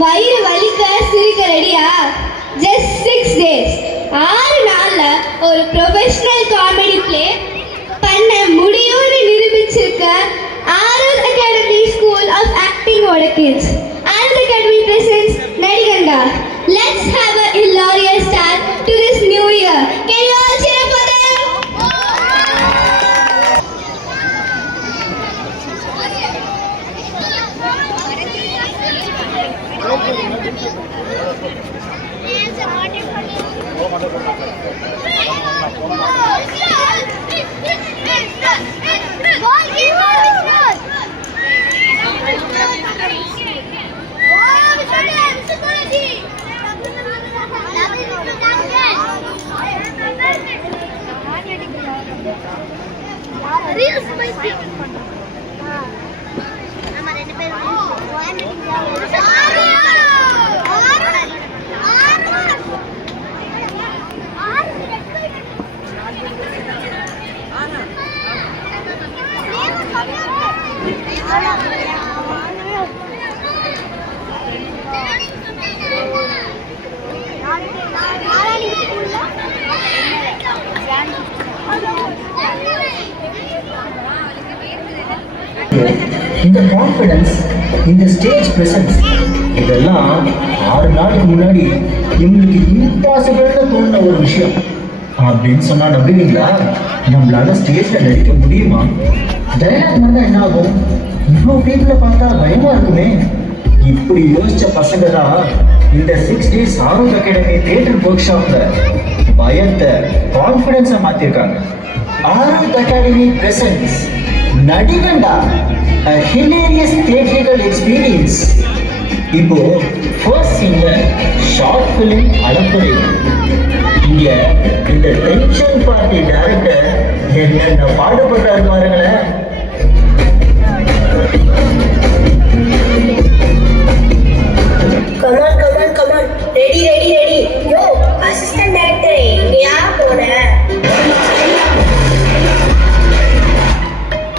வயிறு வலிக்க சிரிக்க ரெடியா? ஜஸ்ட் 6 days 6 நாள்ல ஒரு ப்ரொஃபஷனல் காமெடி பிளே பண்ண முடியும்னு நிரூபிச்சிருக்க Aarath academy school of acting ஓட kids. Aarath academy presents Nadikanda. Let's have a hilarious start to this new year. Can you all cheer up for them? இந்த கான்ஃபிடன்ஸ், இந்த ஸ்டேஜ் பிரசன்ஸ் இதெல்லாம் 6 நாளுக்கு முன்னாடி எங்களுக்கு இம்பாசிபிள்னு தோணுன ஒரு விஷயம் அப்படின்னு சொன்னா நம்புவீங்களா? நம்மளால ஸ்டேஜ்ல நடிக்க முடியுமா? டைலாக் இருந்தா என்ன ஆகும்? இவ்வளோ பீப்புளை பார்த்தா பயமா இருக்குமே. இப்படி யோசிச்ச பசங்க தான் இந்த 6 days ஆரோத் அகாடமி தியேட்டர் ஒர்க் ஷாப்ல பயத்தை கான்ஃபிடன்ஸா மாத்திருக்காங்க. Aaroth academy presents Nadikanda, a hilarious theatrical experience. இப்போ ஃபர்ஸ்ட் சிங்கர் ஷார்ட் ஃபிலிம் அலப்புரை. இங்க இந்த டென்ஷன் பார்ட்டி டைரக்டர் என்னென்ன பாடுபட்டாரு பாருங்களேன். Come on ready. Yo assistant director எங்கயா போன?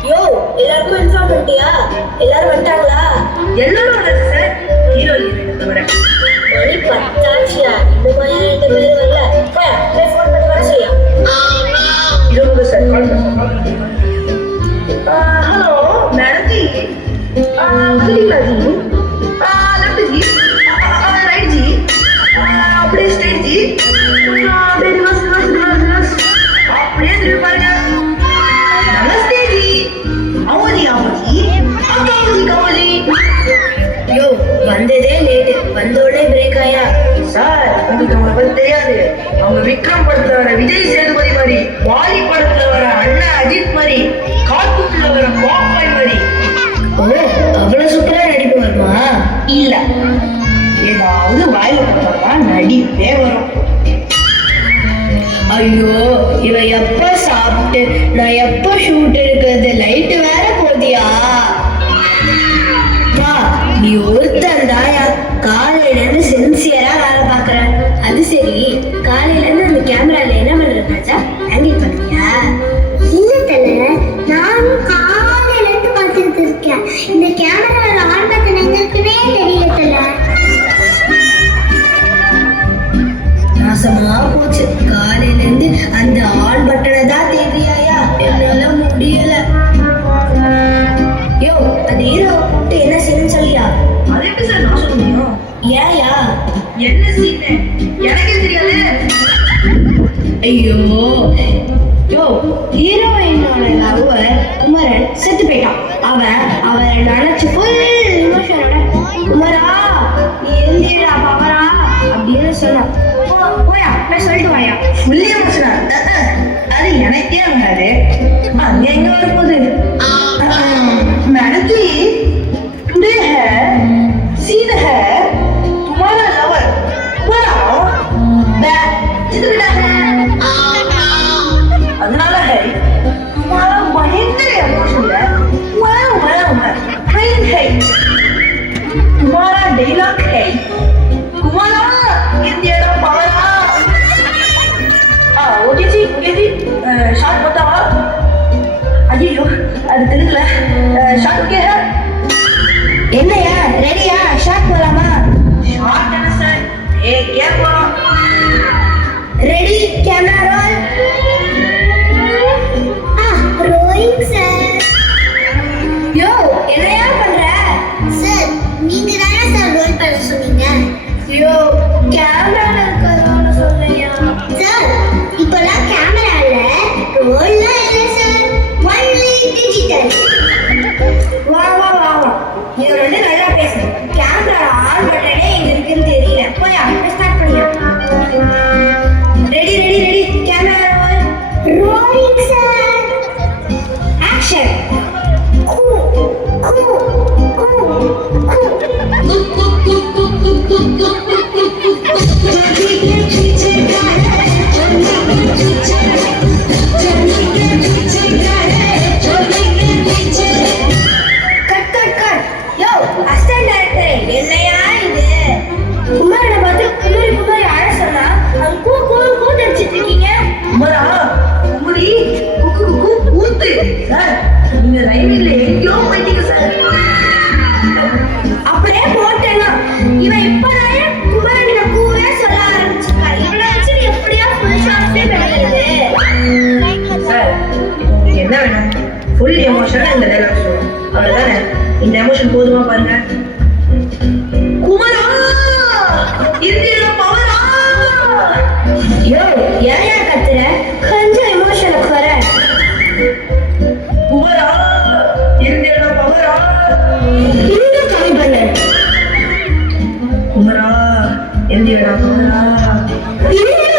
யோ எல்லாருக்கும் இன்ஃபார்ம் பண்ணிட்டியா? எல்லாரும் வந்துட்டாங்களா? எல்லாரும் வந்தாச்சு சார். ஹீரோ ஹீரோயினை தவிர. மணி 10 ஆச்சியா, இன்னும் 2 பேர் வரல. போய் ஃபோன் பண்ணி வர செய்யா. இதோ சார் கால் பண்ணுங்க. ஹலோ मैडम जी, சரிங்களா जी? लेफ्ट जी, राइट जी, அப்படியே ஸ்ட்ரைட் जी, அப்படியே ரிவர்ஸ் அப்படியே திருப்பி பாருங்க. நமஸ்தே जी, आओ जी யோ வந்ததே லேட்டு, வந்தோடனே பிரேக் ஆயா. சார் உங்களுக்கு அவங்களை பத்தி தெரியாது. அவங்க விக்ரம் படத்துல வர விஜய் சேதுபதி மாதிரி, வாலி படத்துல வர அண்ணா அஜித் மாதிரி, கார்ட்டூன்ல வர பாப்பாய் மாதிரி. ஓ அவ்வளவு சூப்பரா நடிப்பு வருமா? இல்ல, ஏதாவது வாயில போட்டாதான் நடிப்பே வரும். ஐயோ இவ எப்ப சாப்பிட்டு நான் எப்ப ஷூட் எடுக்கிறது? லைட் வேற போதியா? நீ ஒருத்தன் தாயா காலையில இருந்து சின்சியரா வேலை பாக்குற. அது சரி, காலையில இருந்து அந்த கேமரால என்ன பண்ற ராஜா? ஆங்கிள் பண்ணியா? இல்ல தல, நானும் காலையில இருந்து பார்த்துட்டு இருக்கேன். இந்த கேமரால ஆன் பட்டன் எங்க இருக்குன்னே தெரியல தல. நாசமா போச்சு. காலையில இருந்து அந்த ஆன் பட்டனை தான் தேடியாயா? என்னால முடியல. யோ அந்த ஹீரோ கூப்பிட்டு என்ன செய்யணும்னு சொல்லியா? அது எப்படி சார் நான் சொல்ல முடியும்? ஏயா என்ன சீன் எனக்கே தெரியாது. ஐயோ யோ ஹீரோயினோட லவ்வர் குமரன் செத்து போயிட்டான். அவரை நினைச்சு ஃபுல் இமோஷனோட குமரா நீ எழுந்திடா பாப்பரா அப்படின்னு சொன்னான். போயா போய் சொல்லிட்டு வாயா. ஃபுல் எமோஷனா? அது எனக்கே வராது. அங்க எங்க வரும்போது मैडम जी, टुडे है सीन है तुम्हारा लवर तुम्हारा चित्रटा है, அதனால है तुम्हारा भयंकर इमोशन है. ट्रेन है तुम्हारा डायलॉग है तुम्हारा इंडिया पावरा. ओके जी शॉट बताओ. ஐயோ அது தெரியல. Shot okay? என்னையா ரெடியா? ஷாட் போலாமா? ஏன் போலாம்? Ready camera roll rolling sir. Yo என்னையா பண்ற சார்? நீங்க தானே சார் ரோல் பண்ண சொன்னீங்க. யோ கேமரால இருக்கறவன சொல்லையா சார்? இப்போலாம் கேமரால ரோல்லாம் இல்ல சார், ஒன்லி டிஜிட்டல். வா வா வா வா, இது வந்து நல்லா பேசு. கேமரா ஆன் பட்டனே எங்க இருக்குன்னு தெரியல. போயா ஸ்டார்ட் பண்ணியா. Ready ready ready camera roll rolling sir. Action. Cut cut cut. Yo assistant director என்னையா இது? குமாரனை பார்த்து குமாரி குமாரி ஆட சொன்னா அவங்க கூ கூ கூ தடிச்சிட்டு இருக்கீங்க. குமரா, குமரி, குக்கு குக்கு ஊத்து. சார், நீங்க ரைமிங்ல எங்கேயோ போயிட்டீங்க சார். அப்படியே போட்டேன்னா இவன் இப்பதானே குமாரன் கூவே சொல்ல ஆரம்பிச்சிருக்காரு. இவனை வச்சு எப்படியா ஃபுல் ஷாட்ஸே கிடையாது. சார், உங்களுக்கு என்ன வேணும்? ஃபுல் எமோஷனா இந்த டைலாக் சொல்லணும். அவ்வளவுதானே? இந்த எமோஷன் போதுமா பாருங்க. குமரா, இந்தியில பவரா. யோ ஏயா கத்துற? கொஞ்சம் எமோஷனை குற. குமரா, இந்தியில பவரா. இன்னும் கம்மி பண்ணு. குமரா, இந்தியில பவரா. இன்னும்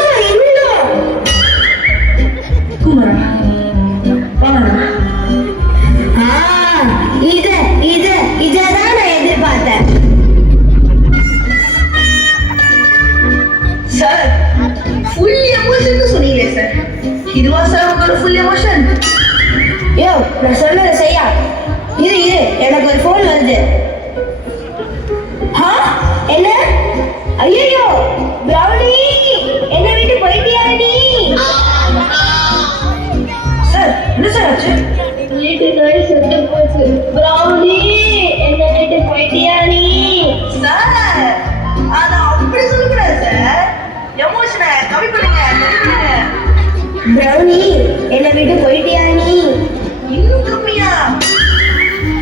குமரா, பவரா. இததான் நான் எதிர்பார்த்தேன். சார், ஃபுல் எமோஷன் சொன்னீங்களே சார். இதுவா சார் உங்களோட ஃபுல் எமோஷன்? யோ நான் சொன்னதை செய்யா. இரு இரு, எனக்கு ஒரு ஃபோன் வருது. என்ன? ஐயோ பிரௌனி, என்ன விட்டு போயிட்டியா நீ? சார், என்ன சார் ஆச்சு? வீட்டுக்கு செத்து போச்சு. பிரௌனி, என்ன விட்டு போயிட்டியா நீ? சார், அதை அப்படி சொல்லக்கூடாது சார். எமோஷனை கம்மி பண்ணுங்க, கம்மி பண்ணுங்க. பிரௌனி, என்னை விட்டு போயிட்டியா நீ? இன்னும் கம்மியா?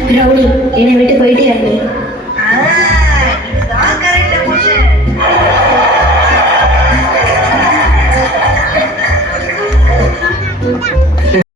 பிரௌனி, என்னை விட்டு போயிட்டியா நீ?